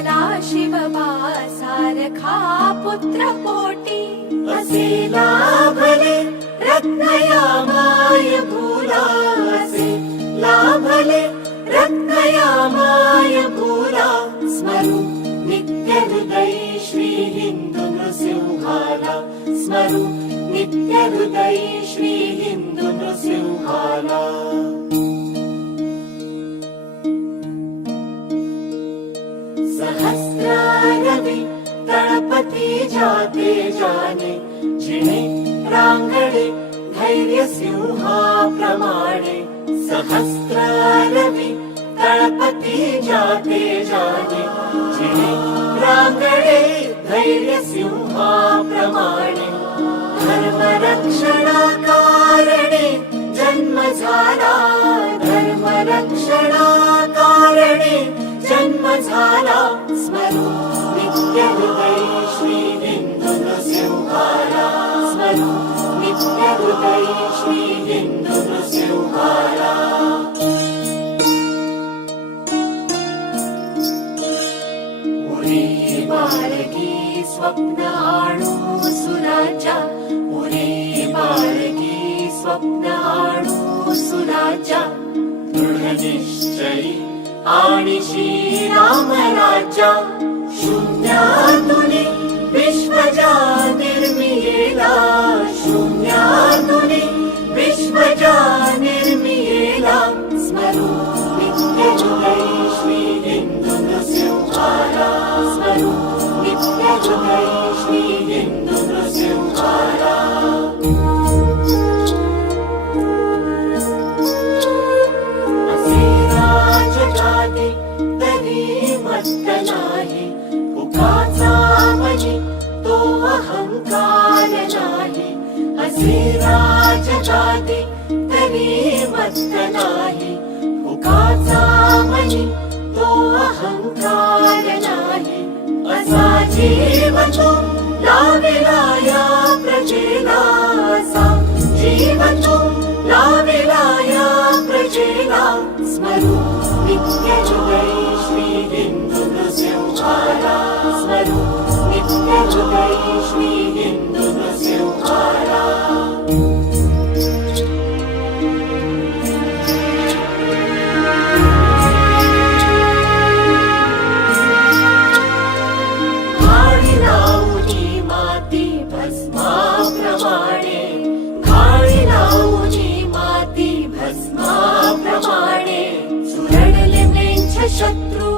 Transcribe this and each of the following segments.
घडवला शिवबा सारखा पुत्र पोटी असे लाभले रत्नया माय भूला रत्नया माय भूला। स्मरु नित्य हृदय श्री हिंदू नृसिंहाला। स्मरु नित्य हृदय श्री हिंदू नृसिंहाला सहस्रारवि तळपती जाते जाने जिणे रांगणे धैर्य सिंहाप्रमाणे सहस्रारवि तळपती जाते जाने जिणे रांगणे धैर्य सिंहाप्रमाणे धर्मरक्षणाकारणे जन्म झाला धर्मरक्षणाकारणे जन्म झाला स्मरू नित्य हृदय श्री हिंदू नृसिंहाला उरे बालकी स्वप्न आणू सुराजा उरे बालकी स्वप्न आणू सुराजा दृढ निश्चयी आणि श्रीराम राजा शून्यातुनी विश्वजा निर्मियेला शून्यातुनी विश्वजा निर्मियेला अहंकार नाही असे राजगादी तरी मत्त नाही उगाचा मनी तो अहंकार नाही असा जीव तो लाविला या प्रजेला असा जीव तो शत्रू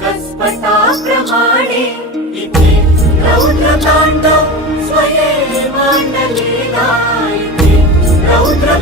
कसपटाप्रमाणे इथे रौद्र तांडव स्वये मांडलेला इथे रौद्र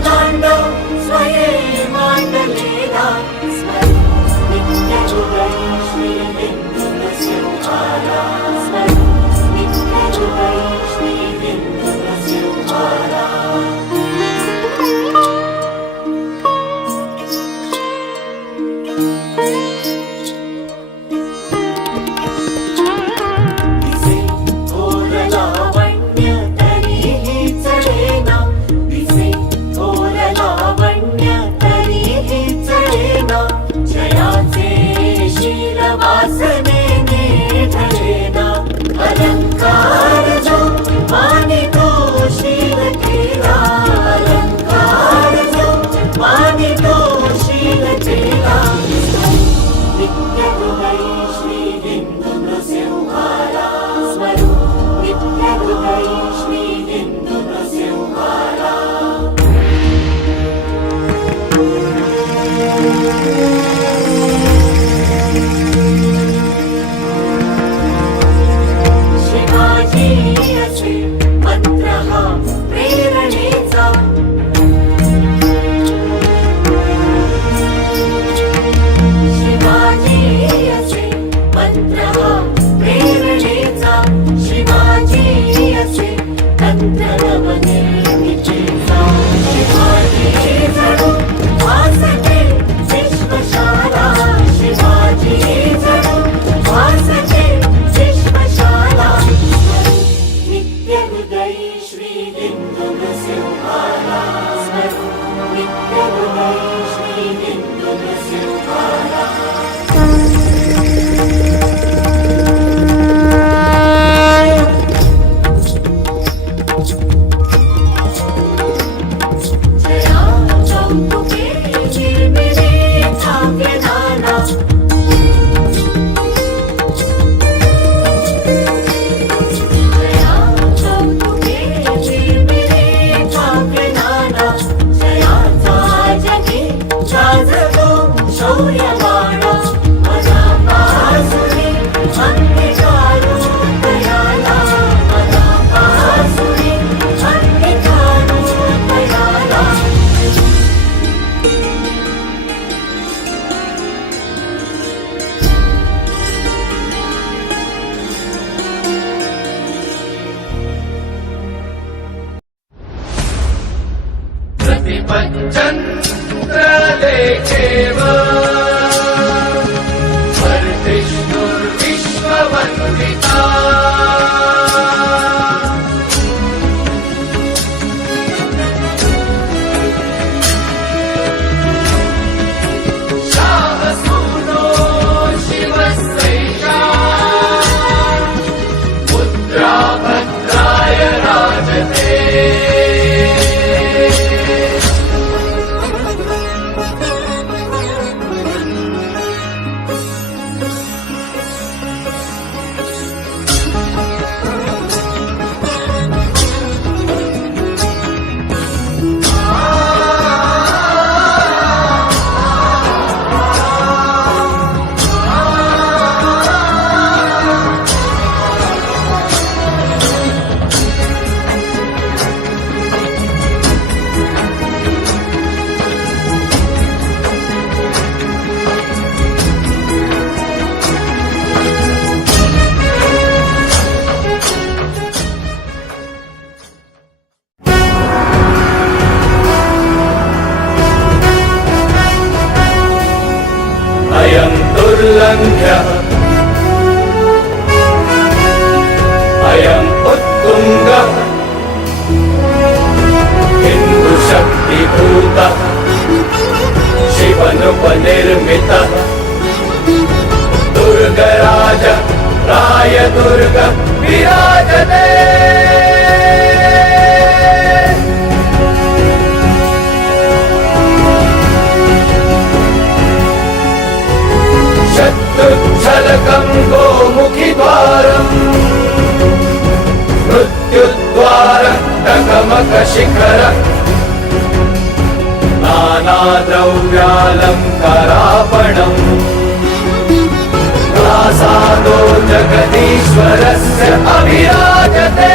प्रतिपञ्चन्द्रलेखेव वर्धिष्णुर्विश्ववन्दिता దుర్లంఘ అయం ఉత్తుంగ హిందూ శక్తిభూత శివనుపనిర్మిత దుర్గరాజ రాయ దుర్గ విరాజతే नानाद्रव्यालङ्करापणम् प्रासादो जगदीश्वरस्य अभिराजते